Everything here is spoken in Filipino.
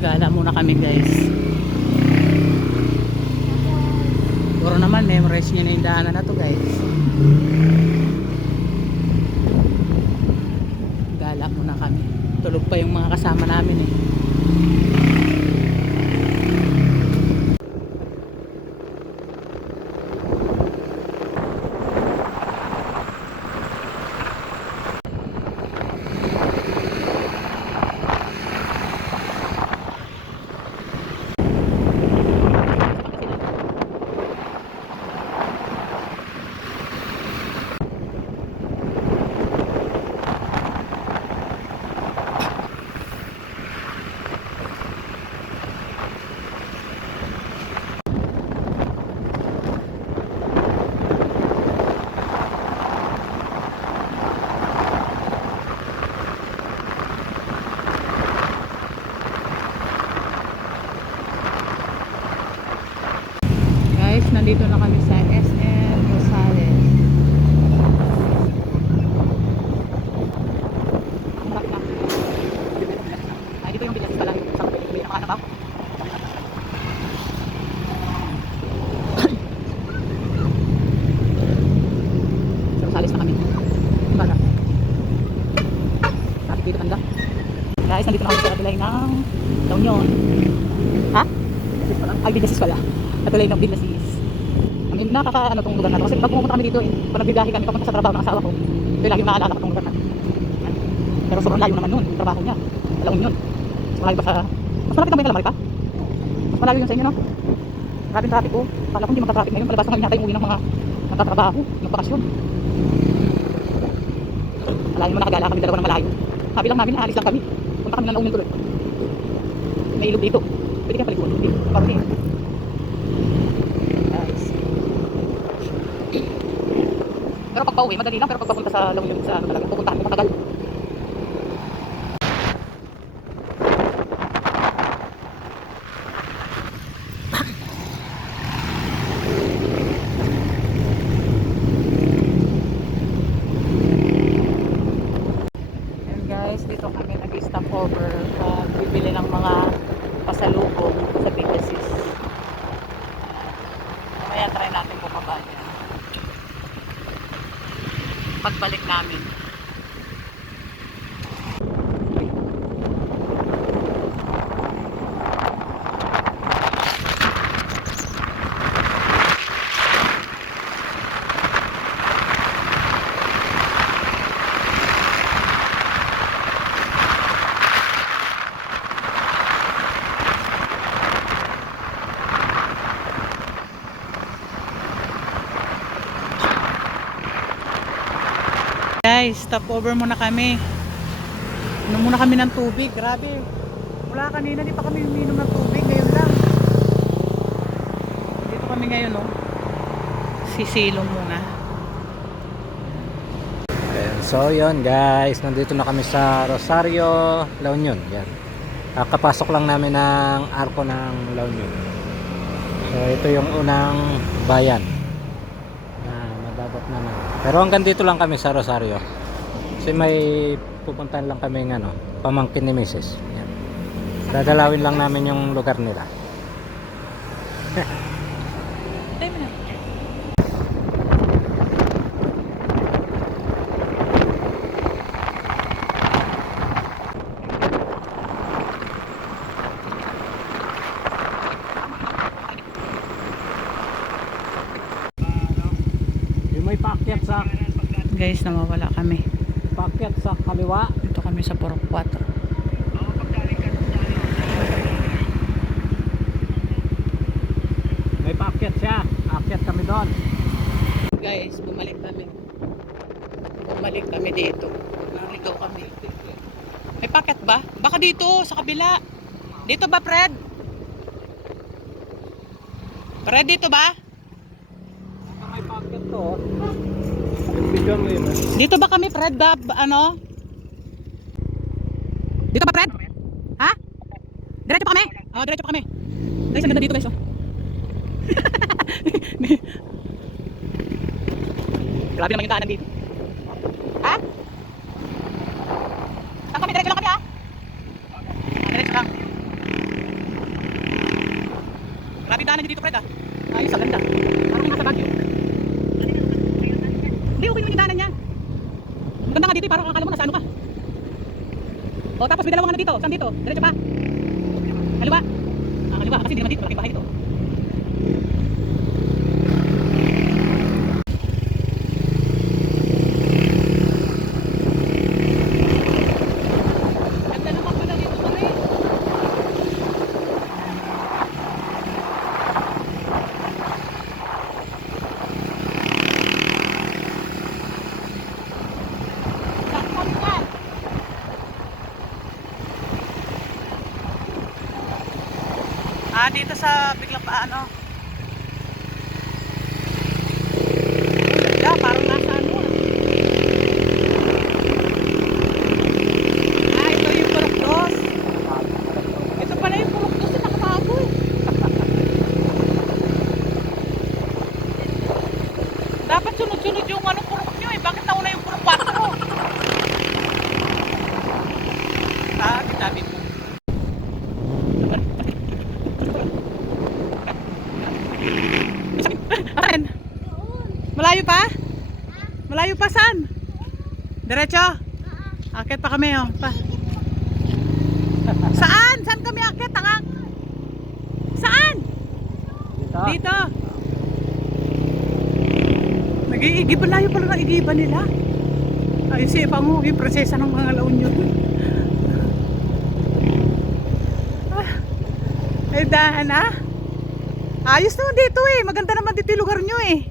Gala muna kami guys. Puro naman memorize nyo na yung daanan na to guys. Gala muna kami. Tulog pa yung mga kasama namin eh. Nandito na kami sa SM Rosales. Ay, dito yung bilis pala yung sa kapit. May nakakataw. Sa Rosales na kami. Baga. Traffic dito kanda. Guys, nandito na kami sa katulay ng La Union. Ha? Ay, Villasis pala. Katulay ng Villasis. Nakaka ano tong lugar na to kasi pag pumunta kami dito pag nagbibiyahe kami papunta sa trabaho ng asawa ko ito lagi maalala ko tong lugar na pero sobrang layo naman nun yung trabaho niya alam yun mas malayo ba sa mas malapit ang may Calamari pa mas malayo yun sa inyo no grabe yung traffic ko kala ko hindi magka-traffic ngayon palabas na ngayon yata yung uwi ng mga nagtatrabaho nagpakasyon malayo mo nakagala kami dalawa ng malayo sabi lang namin aalis lang kami punta kami lang na umin tuloy may ilog dito pwede kang palikuan dito parang pero pag pauwi, madali lang. Pero pag papunta sa La Union, sa ano talaga, pupuntahan mo matagal. And guys, dito kami nag-stop over. Bibili ng mga pasalubong sa Villasis. Kaya try natin bumaba niya. Pagbalik namin. Guys, stop over muna kami. Inom muna kami ng tubig. Grabe. Mula kanina di pa kami uminom ng tubig. Ngayon lang. Dito kami ngayon, no? Sisilong muna. Ayan, so yun guys, nandito na kami sa Rosario, La Union. Yan. Kakapasok lang namin ng arko ng La Union. So ito yung unang bayan. Naman. Pero hanggang dito lang kami sa Rosario. Kasi may pupuntahan lang kami ng ano, pamangkin ni Mrs. Yan. Dadalawin lang namin yung lugar nila. May paakyat sa Guys, nawawala kami. paakyat sa kaliwa. Dito kami sa Purok 4. May paakyat siya. Aakyat kami doon. Guys, bumalik kami. Bumalik kami dito. Narito kami. May packet ba? Baka dito, sa kabila. Dito ba, Fred? Fred, dito ba? May paakyat to. Bigyan mo yun. Dito ba kami, Fred? Ano? Dito ba, Fred? Ha? Diretso pa kami? Oo, diretso pa kami. Guys, ang ganda dito, guys. Oh. Grabe naman yung daanan dito. Ha? Saan kami? Diretso lang kami, ha? Diretso lang. Grabe daanan niyo dito, Fred ah. Ayos, ang ganda. Parang nasa Baguio. Hindi, okay naman yung daanan niya. Ang ganda nga dito, parang akala mo nasa ano ka. O, tapos may dalawang ano dito. Saan dito? Diretso pa. Kaliwa. Kaliwa. Kasi hindi naman dito. Malaking bahay dito. Ganda naman pala dito, pare. Saktan ka. Dito sa biglang paano. Ganda, parang nasa ano ah. Ito yung Purokdos. Ito pala yung Purokdos na nakababoy. Dapat sunod-sunod yung ano purok nyo eh. Bakit nauna yung Purok 4? Tabi-tabi po. Ayan. Malayo pa? Malayo pa saan? Diretso? Akit pa kami oh. Saan? Saan kami akit? Tangak? Saan? Dito. Dito. Nag-iigib. Layo pala ng igiban nila. Ay, si Pangu, yung prinsesa ng mga La Union. Ay, dahan ah. Ayos naman dito eh. Maganda naman dito yung lugar nyo eh.